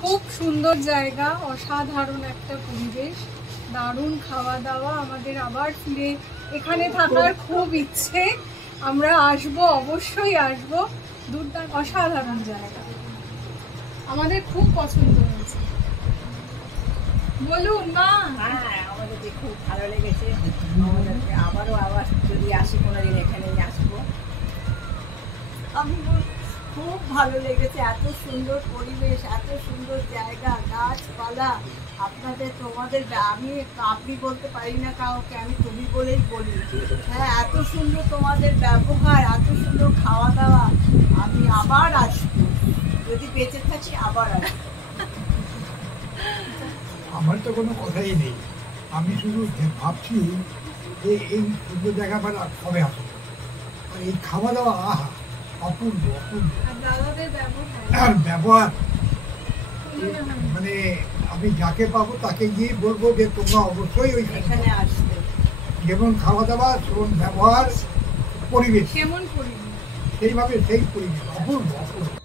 খুব সুন্দর জায়গা, অসাধারণ একটা পরিবেশ, দারুণ খাওয়া দাওয়া। আমাদের আবার ফিরে এখানে থাকার খুব ইচ্ছে, আমরা আসবো, অবশ্যই আসবো। দুর্দান্ত অসাধারণ জায়গা, আমাদের খুব পছন্দ হয়েছে। বলুন মা। হ্যাঁ, আমাদের খুব ভালো লেগেছে। আমাদেরকে আবার যদি আসি কোনোদিন এখানেই আসবো। আমি খুব ভালো লেগেছে, এত সুন্দর পরিবেশ, এত সুন্দর জায়গা, গাছপালা। তোমাদের আমি আপনি বলতে পারি না কাউকে, আমি তুমি বলেই বলি। হ্যাঁ, এত সুন্দর তোমাদের ব্যবহার, এত সুন্দর খাওয়া দাওয়া। আমি আবার আসবো, যদি বেঁচে থাকি আবার আসবো। আমার তো কোনো কথাই নেই, আমি শুধু ভাবছি যে এই সুন্দর জায়গা মানে কবে আসবো। আর এই খাওয়া দাওয়া আহা, অপূর্ব অপূর্ব। আর ব্যবহার মানে আমি যাকে পাবো তাকে গিয়ে বলবো যে তোমরা অবশ্যই ওইখানে আসবে। যেমন খাওয়া দাওয়া, সেমন ব্যবহার, পরিবেশ কেমন পরিবেশ, সেইভাবে সেই পরিবেশ অপূর্ব অপূর্ব।